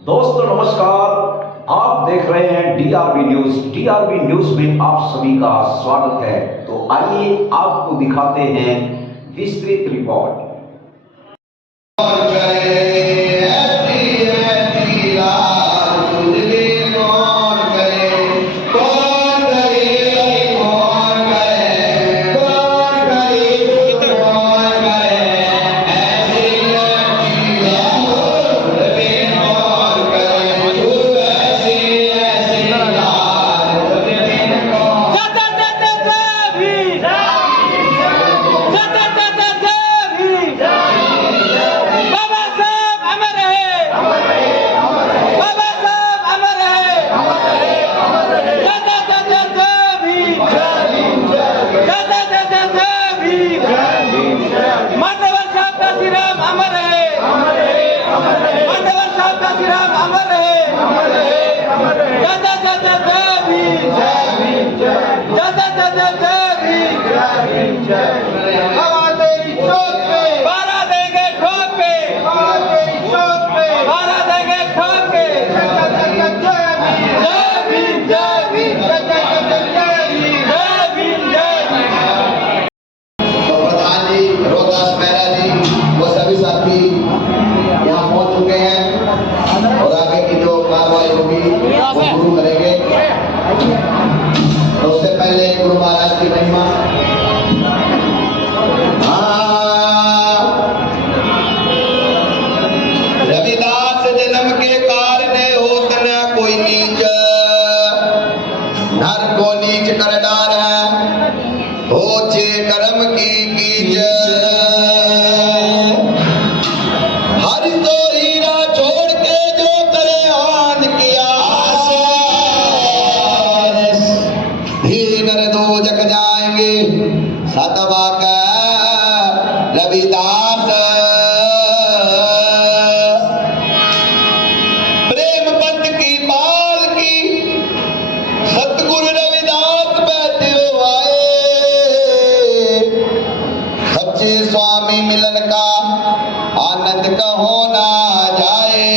दोस्तों नमस्कार, आप देख रहे हैं डीआरबी न्यूज। डीआरबी न्यूज में आप सभी का स्वागत है। तो आइए आपको दिखाते हैं विस्तृत रिपोर्ट। शुरू करेंगे। तो उससे पहले गुरु महाराज की महिमा। रविदास जन्म के कारण होत न कोई नीच, नर को नीच कर डार है, हो छे कर्म की कीच। हरि तो हीरा छोड़ के जो करे आन किया, नर दो जग जाएंगे सतवा का रविदास। प्रेम पंथ की पाल की सतगुरु रविदास बैठे आए, सच्चे स्वामी मिलन का आनंद कहो ना जाए।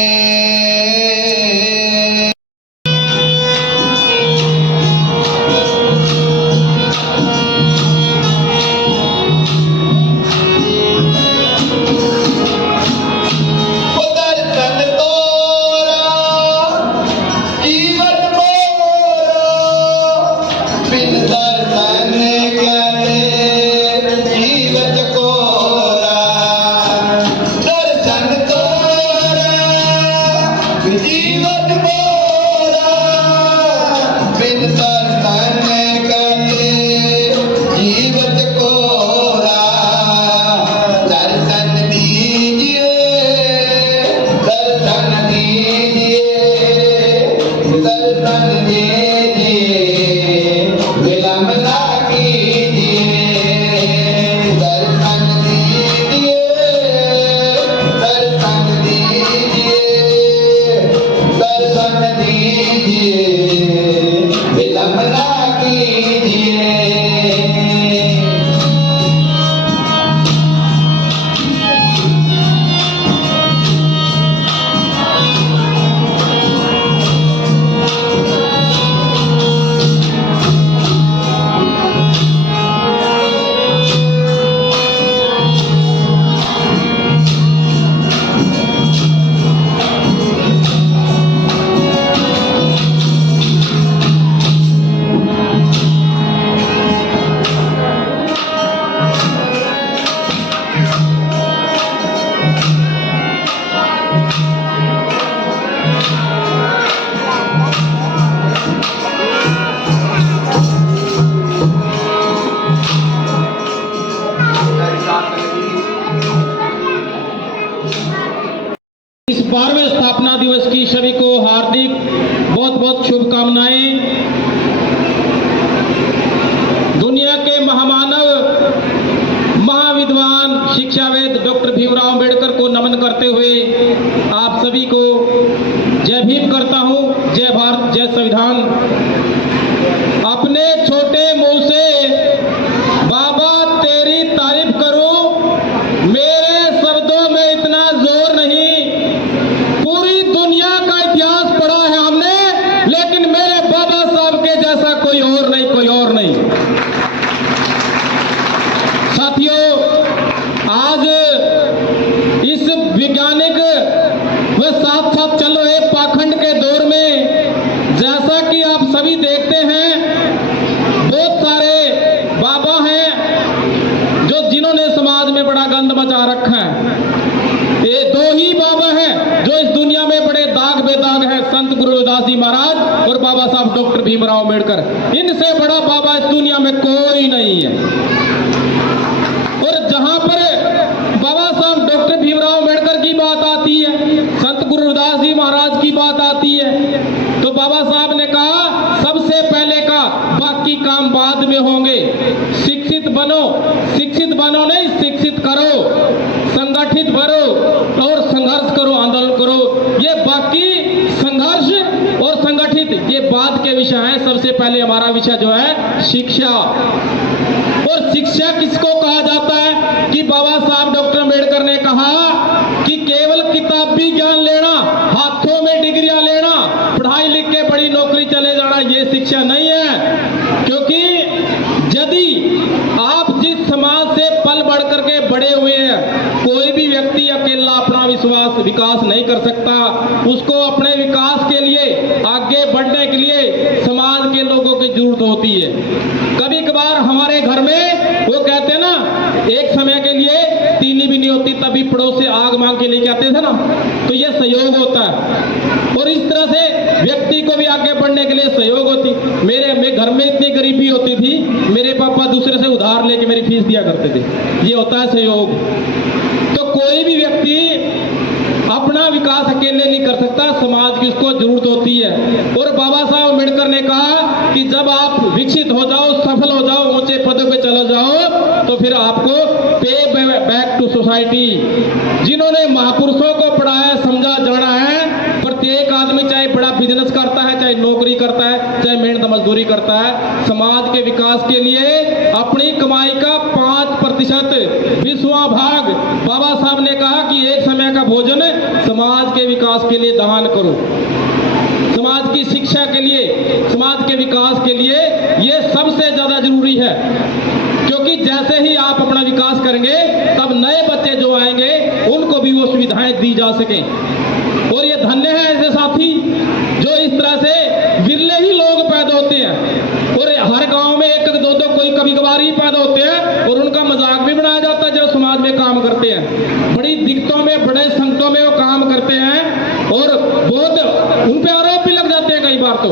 इस 12वें स्थापना दिवस की सभी को हार्दिक बहुत बहुत शुभकामनाएं। दुनिया के महामानव महाविद्वान शिक्षाविद डॉक्टर भीमराव अंबेडकर को नमन करते हुए आप सभी को जय भीम करता हूं। जय भारत, जय संविधान। अपने छोटे मुंह से बाबा तेरी तारीफ करूं, मेरे शब्दों में इतना जोर नहीं, पूरी दुनिया का वे साथ साथ चल रहे पाखंड के दौर में जैसा कि आप सभी देखते हैं, बहुत सारे बाबा हैं जो जिन्होंने समाज में बड़ा गंद मचा रखा है। ये दो ही बाबा हैं जो इस दुनिया में बड़े दाग बेदाग हैं, संत गुरु रविदास जी महाराज और बाबा साहब डॉक्टर भीमराव अम्बेडकर। इनसे बड़ा बाबा इस दुनिया में कोई नहीं है। और जहां पर बाबा साहब डॉक्टर भीमराव अम्बेडकर की बात आती है, संत गुरु रविदास जी महाराज की बात आती है, तो बाबा साहब ने कहा सबसे पहले का बाकी काम बाद में होंगे। शिक्षित बनो नहीं, शिक्षित करो, संगठित बनो और संघर्ष करो, आंदोलन करो। ये बाकी संघर्ष और संगठित ये बाद के विषय हैं। सबसे पहले हमारा विषय जो है शिक्षा। और शिक्षा किसको कहा जाता है कि बाबा साहब डॉक्टर अम्बेडकर ने कहा कि केवल किताबी ज्ञान लेना, हाथों में डिग्रियां लेना, पढ़ाई लिख के बड़ी नौकरी चले जाना, ये शिक्षा नहीं है। क्योंकि यदि आप जिस समाज से पल बढ़ करके बड़े हुए हैं, कोई भी व्यक्ति अकेला अपना विकास नहीं कर सकता। उसको अपने विकास के लिए, आगे बढ़ने के लिए समाज के लोगों की जरूरत होती है। कभी कभार हमारे घर में वो कहते हैं ना, एक समय के लिए तीनी भी नहीं होती तभी पड़ोस से आग मांग के लेके आते थे ना, तो ये सहयोग होता है। और इस तरह से व्यक्ति को भी आगे बढ़ने के लिए सहयोग होती। मेरे घर में इतनी गरीबी होती थी, मेरे पापा दूसरे से उधार लेके मेरी फीस दिया करते थे। ये होता है सहयोग। तो कोई भी व्यक्ति अपना विकास अकेले नहीं कर सकता, समाज की उसको जरूरत होती है। और बाबा साहब अम्बेडकर ने कहा कि जब आप विकसित हो जाओ, सफल हो जाओ, ऊंचे पदों पे चले जाओ, तो फिर आपको पे बैक टू सोसाइटी। जिन्होंने महापुरुषों को पढ़ाया, समझा, जाना है, प्रत्येक आदमी चाहे बड़ा बिजनेस करता है, चाहे नौकरी करता है, चाहे मेहनत मजदूरी करता है, समाज के विकास के लिए अपनी कमाई का 5% 20वां भाग बाबा साहब ने कहा कि एक समय का भोजन समाज के विकास के लिए दान करो। समाज की शिक्षा के लिए, समाज के विकास के लिए ये सबसे ज्यादा जरूरी है। क्योंकि जैसे ही आप अपना विकास करेंगे, तब नए बच्चे जो आएंगे उनको भी वो सुविधाएं दी जा सकें। और ये धन्य है ऐसे साथी जो इस तरह से विरले ही लोग पैदा होते हैं। और हर गांव में एक दो कोई कभी कभार ही पैदा होते हैं, और उनका मजाक भी बनाया जाता है जो समाज में काम करते हैं। बड़ी दिक्कतों में, बड़े संकटों में वो काम करते हैं, और बहुत उन पे आरोप भी लग जाते हैं कई बार। तो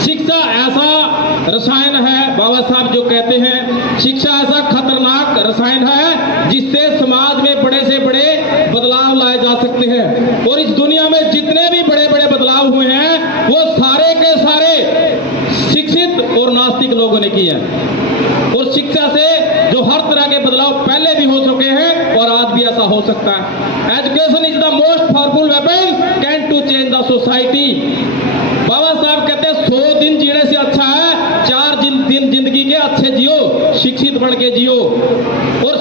शिक्षा ऐसा रसायन है, बाबा साहब जो कहते हैं, शिक्षा ऐसा खतरनाक रसायन है जिससे समाज में बड़े से बड़े बदलाव लाए जा सकते हैं। और इस दुनिया में जितने भी बड़े बड़े बदलाव हुए हैं, वो सारे के सारे शिक्षित और नास्तिक लोगों ने किए हैं। और शिक्षा से जो हर तरह के बदलाव पहले भी हो चुके हैं और आज भी ऐसा हो सकता है। Education is the most powerful weapon can to change the society. Baba Saheb कहते हैं 100 दिन जीने से अच्छा है 4 दिन जिंदगी के अच्छे जियो, शिक्षित बन के जियो। और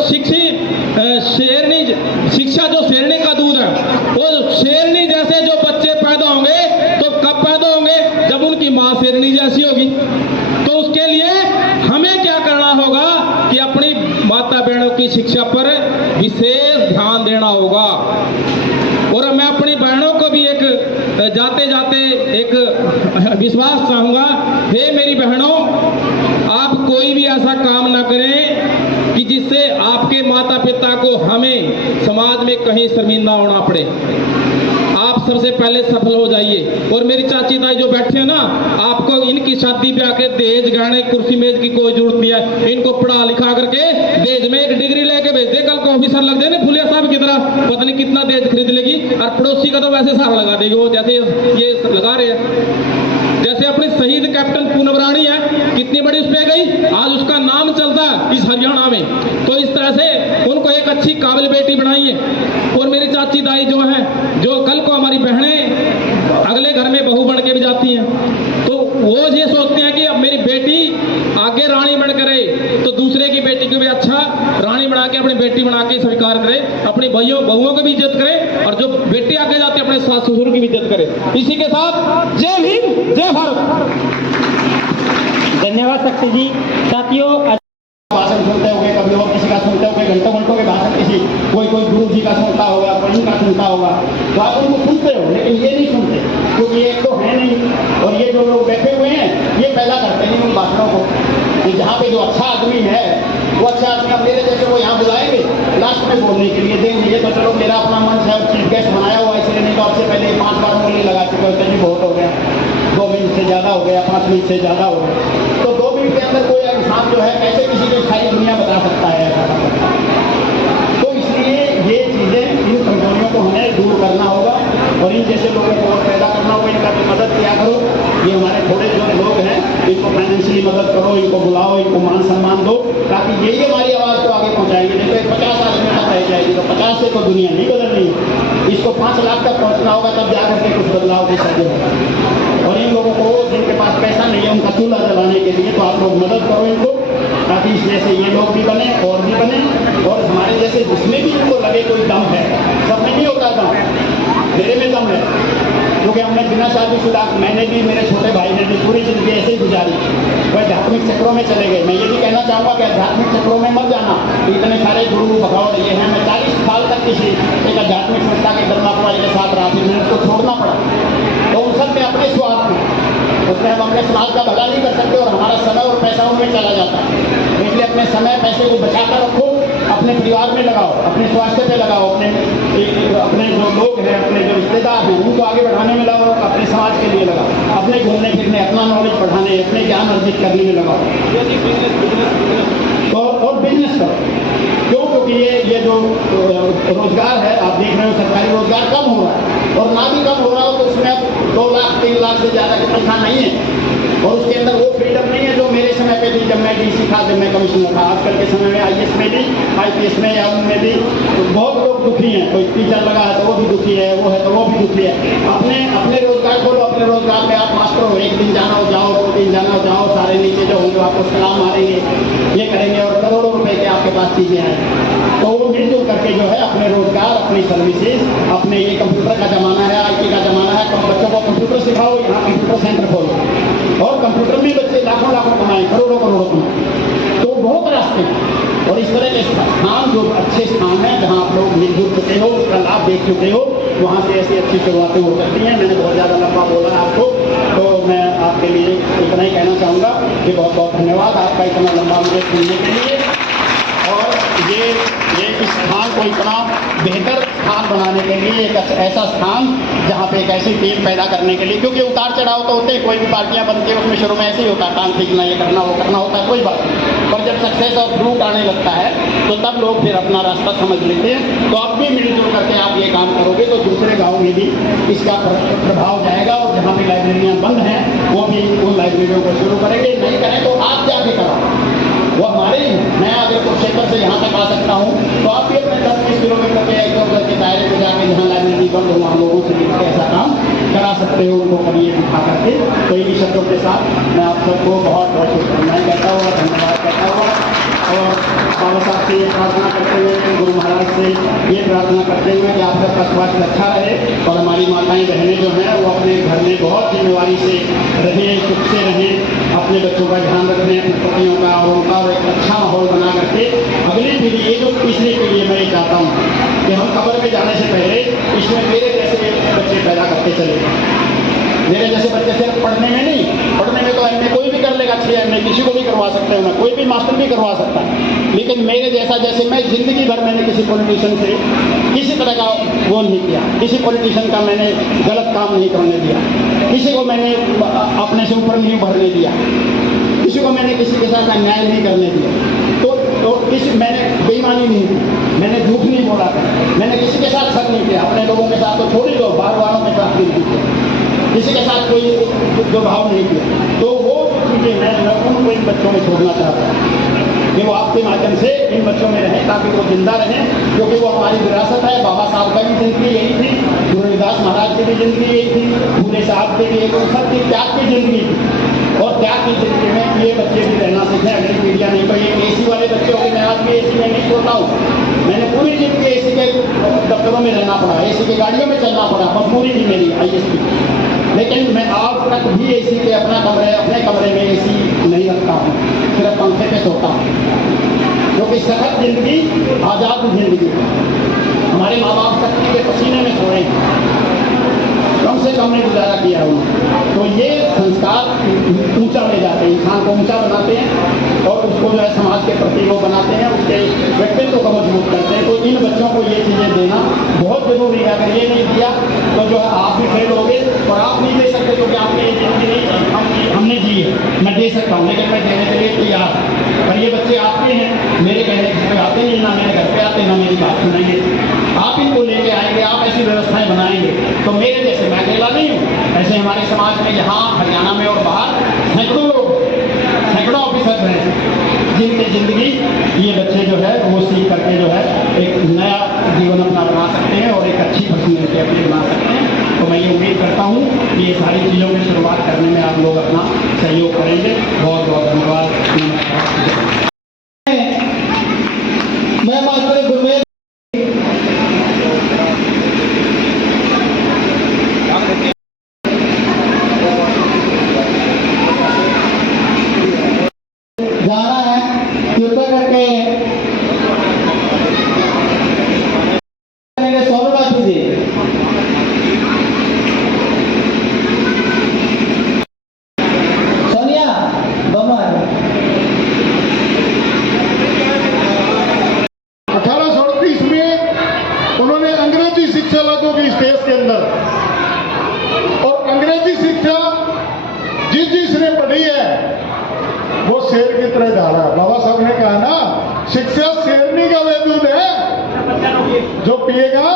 शिक्षा जो शेरनी का दूध है, वो शेरनी जैसे जो बच्चे पैदा होंगे तो कब पैदा होंगे? जब उनकी माँ शेरनी जैसी होगी। तो उसके लिए हमें क्या करना होगा कि अपनी माता बहनों की शिक्षा पर विशेष ध्यान देना होगा। और मैं अपनी बहनों को भी एक जाते जाते एक विश्वास चाहूंगा, हे मेरी बहनों, आप कोई भी ऐसा काम ना करें कि जिससे आपके माता पिता को, हमें समाज में कहीं शर्मिंदा होना पड़े। आप सबसे पहले सफल हो जाइए। और मेरी चाची ताई जो बैठे हैं ना, आपको इनकी शादी पे आके दहेज गहने कुर्सी मेज की कोई जरूरत नहीं है। इनको पढ़ा लिखा करके दहेज में एक डिग्री लेके भेज दे, कल को ऑफिसर लग जाए ना फुलिया साहब की तरह, पता नहीं कितना दहेज खरीद लेगी। और पड़ोसी का तो वैसे सारा लगा देगी वो, जैसे ये लगा रहे हैं। जैसे अपनी शहीद कैप्टन पूनम रानी है, कितनी बड़ी उस पे गई, आज उसका नाम चलता है इस हरियाणा में। तो इस तरह से उनको एक अच्छी काबिल बेटी बनाइए। और मेरी चाची दाई जो है, जो कल को हमारी बहनें अगले घर में बहू बन के भी जाती हैं, तो वो ये सोचते हैं कि अब मेरी बेटी आगे रानी बन कर रहे, तो दूसरे की बेटी को भी अच्छा रानी बना के, अपनी बेटी बना के स्वीकार करे, अपनी बहुओं को भी इज्जत करे, और जो बेटी आगे जाती है अपने सास ससुर की भी इज्जत करे। इसी के साथ जय भीम, जय भारत। धन्यवाद शक्ति जी। साथियों, भाषण सुनते होंगे, कभी और किसी का सुनते हो, कोई घंटों के भाषण किसी कोई गुरु जी का सुनता होगा, कोई इनका सुनता होगा, तो आप उनको सुनते हो, लेकिन ये नहीं सुनते क्योंकि ये तो है नहीं। और ये जो लोग बैठे हुए हैं ये पैदा करते हैं उन भाषणों को। तो जहाँ पे जो अच्छा आदमी है वो अच्छा आदमी, अब मेरे जैसे वो यहाँ बुलाएंगे लास्ट में बोलने के लिए देंगे, तो चलो मेरा अपना मंच है, चीफ गेस्ट बनाया हुआ, इसलिए नहीं तो आपसे पहले 5 बार मूल्य लगा चुके होते हैं, बहुत हो गया, 2 मिनट से ज़्यादा हो गया, 5 मिनट से ज़्यादा हो गया। तो 2 मिनट के अंदर कोई इंसान जो है कैसे किसी को सारी दुनिया बता सकता है ऐसा। तो इसलिए ये चीज़ें, इन कमजोरियों को हमें दूर करना होगा और इन जैसे लोगों को और पैदा करना होगा, इनका भी मदद किया करो। ये हमारे थोड़े जो लोग हैं इनको फाइनेंशियली मदद करो, इनको बुलाओ, इनको मान सम्मान दो, ताकि यही हमारी आवाज़ को आगे पहुँचाएंगे। नहीं तो 50 आदमी तक रह जाएगी, तो 50 से तो दुनिया नहीं बदलनी है, इसको 5 लाख तक पहुँचना होगा, तब जाकर के कुछ बदलाव भी सके होगा। और इन लोगों को जिनके पास पैसा नहीं है उनका चूल्हा जलाने के लिए, तो आप लोग मदद करो इनको, ताकि इस जैसे ये लोग भी बने और भी बने, और हमारे जैसे जिसमें भी इनको लगे कोई दम है, सब में नहीं होता दम, मेरे में दम है, क्योंकि हमने बिना शादीशुदा, मैंने भी, मेरे छोटे भाई ने भी पूरी जिंदगी ऐसे ही गुजारी, वह आध्यात्मिक चक्रों में चले गए। मैं ये भी कहना चाहूँगा कि आध्यात्मिक चक्रों में मत जाना, इतने सारे गुरु भगवान ये हैं। मैं 40 साल तक किसी एक आध्यात्मिक संस्था के धर्मात्मा के साथ रहा, फिर मैंने उसको छोड़ना पड़ा, तो उन सब में अपने स्वार्थ में, उसमें हम अपने समाज का भला नहीं कर सकते और हमारा समय और पैसा उनमें चला जाता है। इसलिए अपने समय पैसे को बचा कर रखो, अपने परिवार में लगाओ, अपने स्वास्थ्य पे लगाओ, अपने जो लोग हैं, अपने जो रिश्तेदार हैं उनको आगे बढ़ाने में लगाओ, अपने समाज के लिए लगाओ, अपने घूमने फिरने, अपना नॉलेज बढ़ाने, अपने ज्ञान अर्जित करने में लगाओ, तो और बिजनेस करो। क्यों? क्योंकि ये जो रोजगार है आप देख रहे हो, सरकारी रोजगार कम हो रहा है, और ना भी कम हो रहा हो तो उसमें अब 2 लाख 3 लाख से ज़्यादा की तनख्वाह नहीं है, और उसके अंदर वो फ्रीडम नहीं है जो मेरे समय पे थी, जब मैं डीसी था, जब मैं कमिश्नर था। आजकल के समय में आईएएस में भी, आईपीएस में या उनमें भी बहुत लोग दुखी हैं। कोई टीचर लगा है तो वो भी दुखी है, वो है तो वो भी दुखी है। अपने रोजगार खोलो, अपने रोजगार में आप मास्टर हो, एक दिन जाना हो जाओ, 2 दिन जाना हो जाओ, सारे नीचे जो होंगे आपको सलाम मारेंगे, ये करेंगे, और करोड़ों रुपए के आपके पास चीज़ें आएंगी। तो वो मिलजुल करके जो है अपने रोजगार, अपनी सर्विसेज, अपने, ये कंप्यूटर का ज़माना है, IT का ज़माना है, बच्चों को कंप्यूटर सिखाओ, यहाँ कंप्यूटर सेंटर खोलो, और कंप्यूटर में बच्चे लाखों कमाएं, करोड़ों कमाएं। तो बहुत रास्ते हैं, और इस तरह के स्थान जो अच्छे स्थान हैं जहाँ आप लोग मिलजुल चुके हो, उसका लाभ देख चुके हो, वहाँ से ऐसी अच्छी शुरुआतें हो सकती हैं। मैंने बहुत ज़्यादा लंबा बोला आपको, तो मैं आपके लिए इतना ही कहना चाहूँगा कि बहुत बहुत धन्यवाद आपका इतना लंबा मुझे सुनने के लिए, और ये इस स्थान को इतना बेहतर स्थान बनाने के लिए, एक ऐसा स्थान जहाँ पे एक ऐसी टीम पैदा करने के लिए, क्योंकि उतार चढ़ाव तो होते हैं, कोई भी पार्टियाँ बनती है उसमें शुरू में ऐसे ही होता है, काम सीखना, ये करना, वो करना होता है, कोई बात नहीं, पर जब सक्सेस और फ्रूट आने लगता है तो तब लोग फिर अपना रास्ता समझ लेते हैं। तो अब भी मिलजुल करके आप ये काम करोगे तो दूसरे गाँव में भी इसका प्रभाव जाएगा, और जहाँ भी लाइब्रेरियाँ बंद हैं वो भी उन लाइब्रेरियों को शुरू करेंगे। नहीं करें तो आप जाके कराओ, वो हमारे ही, मैं अगर कुरुक्षेत्र से यहाँ तक आ सकता हूँ तो आप भी अपने 10-20 किलोमीटर के 1-2 के दायरे में जाके जहाँ लाइब्रेरी बंद हो वहाँ लोगों से मिलकर ऐसा काम करा सकते हो, उनको करिए दिखा करके। तो इन्हीं शब्दों के साथ मैं आप सबको बहुत बहुत शुभकामनाएं कहता हूँ और धन्यवाद कहता हूँ, और बाबा साहब से ये प्रार्थना करते हुए, गुरु महाराज से ये प्रार्थना करते हुए कि आप सबका स्वास्थ्य अच्छा रहे, और हमारी माताएं बहनें जो हैं वो अपने घर में बहुत जिम्मेवारी से रहें, सुख से रहें, अपने बच्चों का ध्यान रखें, अपने पतियों का, और उनका एक अच्छा माहौल बना करके अगली पीढ़ी, ये जो पिछली पीढ़ी है, मैं ये चाहता हूँ कि हम कब्र में जाने से पहले इसमें मेरे जैसे बच्चे पैदा करके चले। मेरे जैसे बच्चे सिर्फ पढ़ने में नहीं, पढ़ने में तो MA कोई भी कर लेगा, 6 MA किसी को भी करवा सकते हैं, कोई भी मास्टर भी करवा सकता है, लेकिन मेरे जैसा, जैसे मैं जिंदगी भर मैंने किसी पॉलिटिशियन से किसी तरह का वो नहीं किया, किसी पॉलिटिशियन का मैंने गलत काम नहीं करने दिया, किसी को मैंने अपने से ऊपर नहीं भरने दिया, किसी को मैंने किसी के साथ अन्याय नहीं करने दिया, तो किसी, मैंने बेईमानी नहीं की, मैंने झूठ नहीं बोला, मैंने किसी के साथ शक नहीं किया, अपने लोगों के साथ तो छोड़ ही दो, बाहर वालों के साथ नहीं किया, किसी के साथ कोई दुर्भाव नहीं किया। तो वो जो चीज़ें हैं मैं उनको इन बच्चों में छोड़ना चाहता हूँ कि वो आपके माध्यम से इन बच्चों में रहें, ताकि वो जिंदा रहें, क्योंकि वो हमारी विरासत है। बाबा साहब का भी जिंदगी यही थी, गुरु रविदास महाराज की भी जिंदगी यही थी, भूले साहब की भी, सबकी त्याग की जिंदगी थी, और त्याग की जिंदगी में ये बच्चे भी रहना सीखें, अगली पीढ़ियाँ नहीं। तो ये AC वाले बच्चे हो गए, मैं आज भी AC में नहीं सोता हूँ, मैंने पूरी जिंदगी AC के दफ्तरों में रहना पड़ा, AC की गाड़ियों में चलना पड़ा, मजबूरी थी मेरी IAS की, लेकिन मैं आज तक भी AC के अपने कमरे में AC नहीं रखता हूँ, सिर्फ पंखे पे सोता हूँ, क्योंकि सखत जिंदगी आज़ाद जिंदगी। हमारे माँ बाप शक्ति के पसीने में सोए हैं, कम से कम ने गुजारा किया उन्होंने। तो ये संस्कार ऊंचा ले जाते हैं, इंसान को ऊंचा बनाते हैं और उसको जो है समाज के प्रति वो बनाते हैं, उसके व्यक्तित्व को मजबूत करते हैं। तो इन बच्चों को ये चीज़ें देना बहुत जरूरी है। अगर ये नहीं दिया तो जो है आप भी फेल होगे और आप नहीं दे सकते क्योंकि आपने ये जिंदगी नहीं हमने जी है। मैं दे सकता हूँ लेकिन मैं देने के लिए तैयार हूँ। और ये बच्चे आपके हैं, मेरे कहने पे आते नहीं, ना मेरे घर पे आते, ना मेरी बात सुनेंगे। आप इनको लेके आएंगे, आप ऐसी व्यवस्थाएं बनाएंगे तो मेरे जैसे, मैं अकेला नहीं हूँ, ऐसे हमारे समाज में यहाँ हरियाणा में और बाहर सैकड़ों ऑफिसर हैं जिनकी जिंदगी ये बच्चे जो है वो सीख करके जो है एक नया जीवन अपना बना सकते हैं और एक अच्छी पर्सनैलिटी अपनी बना सकते हैं। तो मैं ये उम्मीद करता हूँ कि ये सारी चीज़ों की शुरुआत करने में आप लोग अपना सहयोग करेंगे। बहुत बहुत धन्यवाद। मैं मास्टर गुरमेल जाना है, कृपया करके सौरभ जी सोनिया बमर 1838 में उन्होंने अंग्रेजी शिक्षा लागू की इस देश के अंदर, और अंग्रेजी शिक्षा जिसने पढ़ी है वो शेर की तरह धारा। बाबा साहब ने कहा ना, शिक्षा शेरनी का वह दूध है जो पिएगा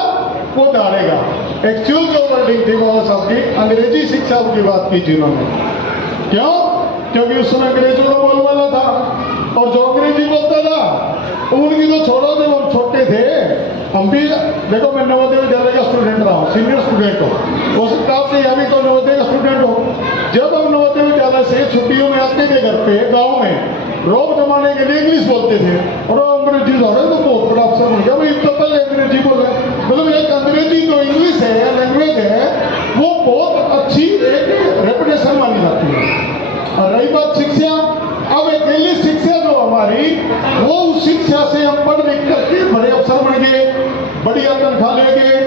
वो धारेगा। एक्चुअल जो वर्डिंग थी बाबा साहब की, अंग्रेजी शिक्षा की बात की थी उन्होंने। क्यों? क्योंकि उस समय अंग्रेजों का बोलबाला था और जो अंग्रेजी बोलता था उनकी तो छोड़ो, जब हम छोटे थे हम भी, देखो मैं नवोदय विद्यालय का स्टूडेंट रहा हूँ, सीनियर स्टूडेंट हूँ। हो सकता है आपसे यह भी तो नवोदय का स्टूडेंट हो। जब हम नवोदय विद्यालय से छुट्टियों में आते थे घर पे गाँव में, रोब जमाने के लिए इंग्लिश बोलते थे और अंग्रेजी दौड़े तो बहुत बड़ा अफसर बन गया भाई, इतना पहले अंग्रेजी बोले। मतलब एक अंग्रेजी जो इंग्लिश है, लैंग्वेज है, वो बहुत अच्छी एक रेपुटेशन मानी जाती है। और रही बात शिक्षा, अब अकेली शिक्षा जो हमारी, वो उस शिक्षा से हम पढ़ लिख करके बड़े अफसर बन गए, बढ़िया तनख्वाह ले गए,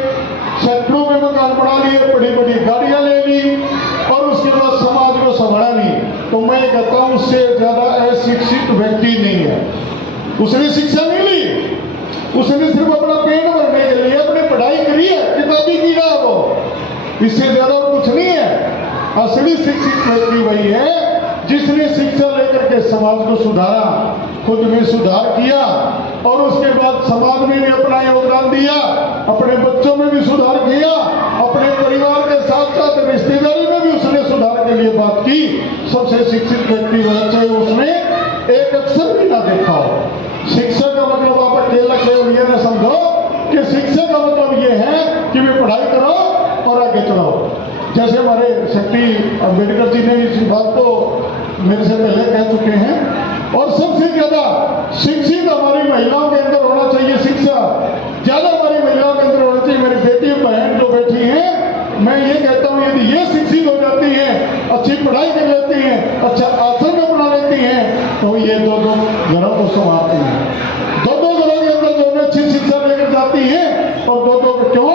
शहरों में मकान बना लिए, बड़ी बड़ी गाड़ियां ले ली और उसके बाद समाज को संभाला नहीं। तो मैं कहता हूं उससे ज्यादा अशिक्षित व्यक्ति नहीं है। उसने शिक्षा नहीं ली, उसने सिर्फ अपना पेट भरने के लिए अपनी पढ़ाई करी है, किताबी कीड़ा है वो, इससे ज्यादा कुछ नहीं है। असली शिक्षित व्यक्ति वही है जिसने शिक्षा लेकर के समाज को सुधारा, खुद में सुधार किया और उसके बाद समाज में भी अपना योगदान दिया, अपने बच्चों में भी सुधार किया, अपने परिवार के साथ साथ रिश्तेदारी में भी उसने सुधार के लिए बात की। सबसे शिक्षित व्यक्ति वह, चाहे उसने एक अक्षर भी ना देखा हो। शिक्षा का मतलब आप अकेला केवल ये न समझो कि शिक्षा का मतलब ये है कि वे पढ़ाई करो और आगे चलो। जैसे हमारे शक्ति अम्बेडकर जी ने इस बात को मेरे से पहले कह चुके हैं। और सबसे ज्यादा शिक्षित हमारी महिलाओं के अंदर होना चाहिए, शिक्षा ज्यादा हमारी महिलाओं के अंदर होना चाहिए। मेरी बेटी बहन जो बैठी हैं, मैं ये कहता हूँ यदि ये शिक्षित हो जाती हैं, अच्छी पढ़ाई कर लेती हैं, अच्छा आचरण अपना लेती हैं, तो ये दो घरों को संभालती हैं। दो घरों के अंदर जो अच्छी शिक्षा लेकर जाती हैं और दो क्यों?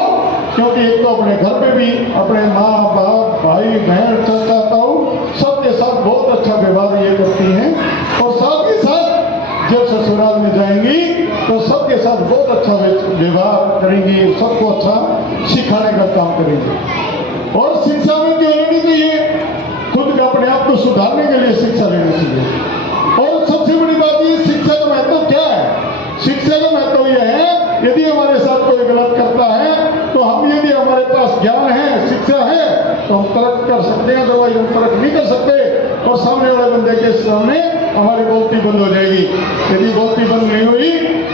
क्योंकि एक तो अपने घर में भी अपने माँ बाप भाई बहन चाचा ताऊ सबके साथ बहुत अच्छा व्यवहार ये करती हैं और साथ ही साथ जब ससुराल में जाएंगी तो सबके साथ बहुत अच्छा व्यवहार करेंगी, सबको अच्छा सिखाने का काम करेंगे। और शिक्षा में क्यों लेनी चाहिए? खुद का अपने आप को सुधारने के लिए शिक्षा लेनी चाहिए। और सबसे बड़ी बात ये, शिक्षा का महत्व क्या है? शिक्षा का महत्व यह है, यदि हमारे साथ कोई गलत करता है तो हम, यदि हमारे पास ज्ञान है, शिक्षा है, तो हम तर्क कर सकते हैं, अदरवाइज हम तर्क नहीं कर सकते और सामने वाले बंदे के सामने हमारी बोलती बंद हो जाएगी। यदि बोलती बंद नहीं हुई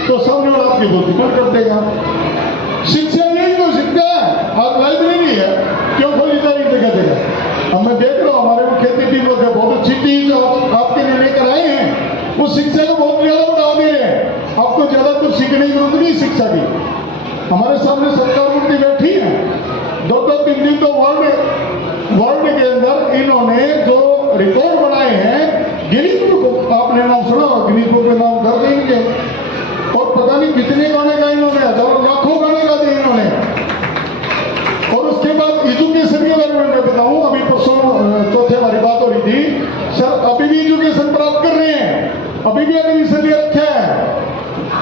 तो सामने वाला आपकी बोलती बंद कर देगा। शिक्षा यही तो शिक्षा है। आप लाइब्रेरी है, क्यों खोली जा रही जगह जगह? अब मैं देख रहा हूँ हमारे खेती टीम लोग बहुत अच्छी टीम जो आपके लिए लेकर आए हैं, वो शिक्षा को बहुत ज्यादा बढ़ावा दे रहे हैं। आपको ज्यादा कुछ सीखने की जरूरत नहीं शिक्षा की। हमारे सामने सरकार मूर्ति बैठी है, 2-3 दिन तो वर्ल्ड के अंदर इन्होंने जो रिकॉर्ड बनाए हैं, गिनीज बुक, आपने नाम सुना, गिनीज बुक में नाम दर्ज है इनके। कितने गाने गाए इन्होंने, हजारों लाखों गाने गा दिए इन्होंने। और उसके बाद एजुकेशन के बारे में मैं बताऊं, अभी परसों चौथे हमारी बात हो रही थी, सर अभी भी एजुकेशन प्राप्त कर रहे हैं, अभी भी एडमिशन ले रखा है।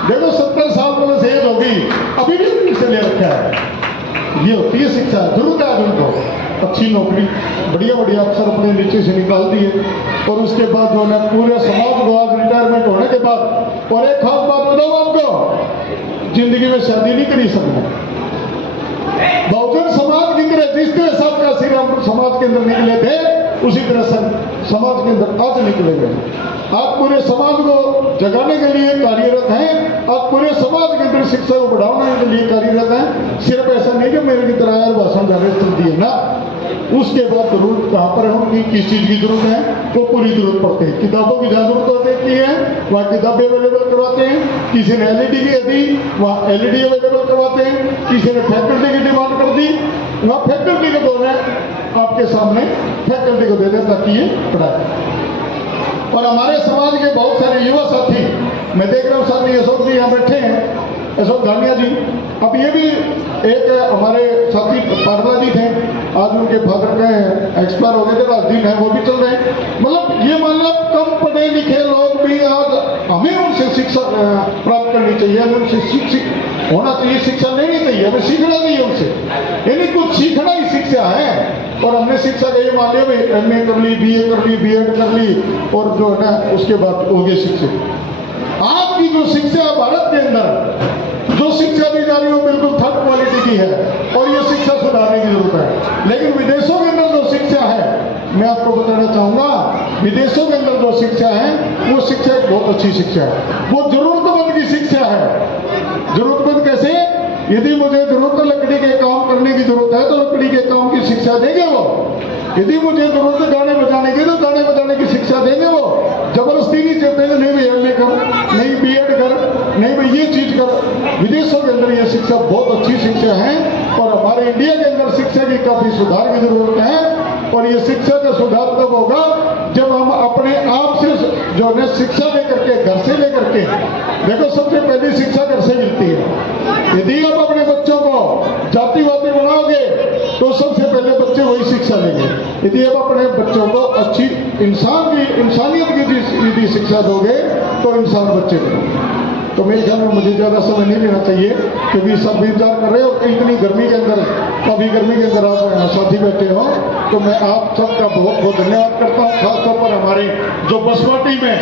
देखो 70 साल प्लस एज होगी, अभी भी एडमिशन ले रखा है। ये होती है शिक्षा। जरूरत है आदमी को अच्छी नौकरी, बढ़िया बढ़िया अफसर अपने नीचे से निकाल दिए, और उसके बाद जो है पूरे समाज को आज रिटायरमेंट होने के बाद, और एक खास बात बताऊं आपको, जिंदगी में शादी नहीं करी सकते। बहुजन समाज की तरह जिस तरह सबका श्री राम समाज के अंदर निकले थे, उसी तरह समाज के अंदर आज निकले गए। आप पूरे समाज को जगाने के लिए कार्यरत हैं, आप पूरे समाज के अंदर शिक्षा को बढ़ाने के लिए कार्यरत हैं। सिर्फ ऐसा नहीं कि मेरे की तरह यार भाषण जाने चलती है ना, उसके बाद जरूरत कहाँ पर है उनकी, किस चीज़ की जरूरत है, वो पूरी जरूरत पड़ती है। किताबों की जहाँ जरूरत होती है वहाँ किताबें अवेलेबल करवाते हैं, किसी ने LED की दी वहाँ LED अवेलेबल करवाते हैं, किसी ने फैकल्टी की डिमांड कर दी वहाँ फैकल्टी को दो आपके सामने फैकल्टी को दे दें ताकि ये पढ़ाए। और हमारे समाज के बहुत सारे युवा साथी, मैं देख रहा हूँ साथी अशोक जी यहाँ बैठे हैं, अशोक धानिया जी, अब ये भी एक हमारे साथी पाटला जी थे, आज उनके फादर का एक्सपायर हो गए थे, राजदीन है वो भी चल रहे हैं। मतलब ये मान लो कम पढ़े लिखे लोग भी आज हमें उनसे शिक्षा प्राप्त करनी चाहिए, हमें उनसे शिक्षित होना चाहिए, शिक्षा लेनी चाहिए, हमें सीखना चाहिए उनसे, यानी कुछ सीखना ही शिक्षा है। और हमने शिक्षा का ये मान लिया भाई MA कर ली, BA कर ली, B.Ed कर ली, और जो है ना उसके बाद हो गए शिक्षित। आपकी जो शिक्षा भारत के अंदर जो शिक्षा दी जा रही है वो बिल्कुल थर्ड क्वालिटी की है, और ये शिक्षा सुधारने की जरूरत है। लेकिन विदेशों के अंदर जो शिक्षा है, मैं आपको बताना चाहूंगा, विदेशों के अंदर जो शिक्षा है वो शिक्षा एक बहुत अच्छी शिक्षा है, वो जरूरतमंद की शिक्षा है। जरूरतमंद कैसे? यदि मुझे जरूरत है लकड़ी के काम करने की जरूरत है तो लकड़ी के काम की शिक्षा देंगे वो। यदि मुझे जरूरत है गाने बजाने की तो गाने बजाने की शिक्षा देंगे वो। जबरदस्ती नहीं कहते हैं नहीं भाई MA कर, नहीं B.Ed कर, नहीं भाई ये चीज कर। विदेशों के अंदर ये शिक्षा बहुत अच्छी शिक्षा है, और हमारे इंडिया के अंदर शिक्षा की काफी सुधार की जरूरत है। और ये शिक्षा का सुधार तब होगा जब हम अपने आप से जो है शिक्षा लेकर के, घर से लेकर के, देखो सबसे पहली शिक्षा घर से मिलती है। यदि आप अपने बच्चों को जातिवादी बनाओगे तो सबसे पहले बच्चे वही शिक्षा लेंगे। यदि आप अपने बच्चों को अच्छी इंसानियत की यदि शिक्षा दोगे तो इंसान बच्चे बनेंगे। तो मेरे ख्याल में मुझे ज़्यादा समय नहीं लेना चाहिए, क्योंकि सब इंतजार कर रहे हैं, और इतनी गर्मी के अंदर, काफ़ी गर्मी के अंदर आप साथी बैठे हो, तो मैं आप सबका बहुत बहुत धन्यवाद करता हूँ। खासतौर पर हमारे जो बसपा टीम है,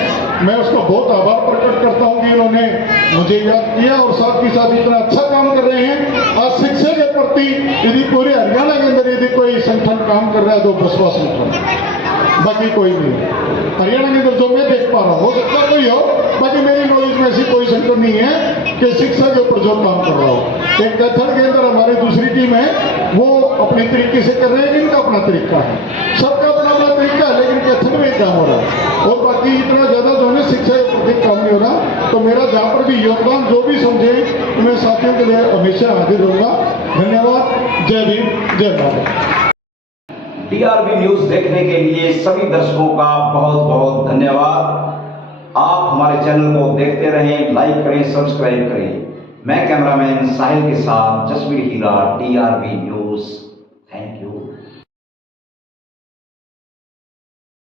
मैं उसका बहुत आभार प्रकट करता हूँ कि इन्होंने मुझे याद किया, और साथ ही साथ इतना अच्छा काम कर रहे हैं। आज शिक्षा के प्रति यदि पूरे हरियाणा के अंदर यदि कोई संगठन काम कर रहा है तो बसपा संगठन, बाकी कोई नहीं। हरियाणा के अंदर जो मैं देख पा रहा हूँ, हो सकता कोई हो, बाकी मेरी नॉलेज में ऐसी कोई संगठन नहीं है कि शिक्षा के ऊपर जो काम कर रहा हो। एक कैथल के अंदर हमारी दूसरी टीम है, वो अपने तरीके से कर रहे हैं, इनका अपना तरीका है, सबका अपना अपना तरीका है, लेकिन कैथल में काम हो रहा है। और बाकी इतना ज्यादा जो है शिक्षा के प्रति काम नहीं हो रहा। तो मेरा जहाँ पर भी योगदान जो भी समझे, मैं साथियों के लिए हमेशा हाजिर रहूंगा। धन्यवाद। जय भीम, जय भारत। DRB न्यूज देखने के लिए सभी दर्शकों का बहुत बहुत धन्यवाद। आप हमारे चैनल को देखते रहें, लाइक करें, सब्सक्राइब करें। मैं कैमरामैन साहिल के साथ जसवीर हीरा, DRB न्यूज।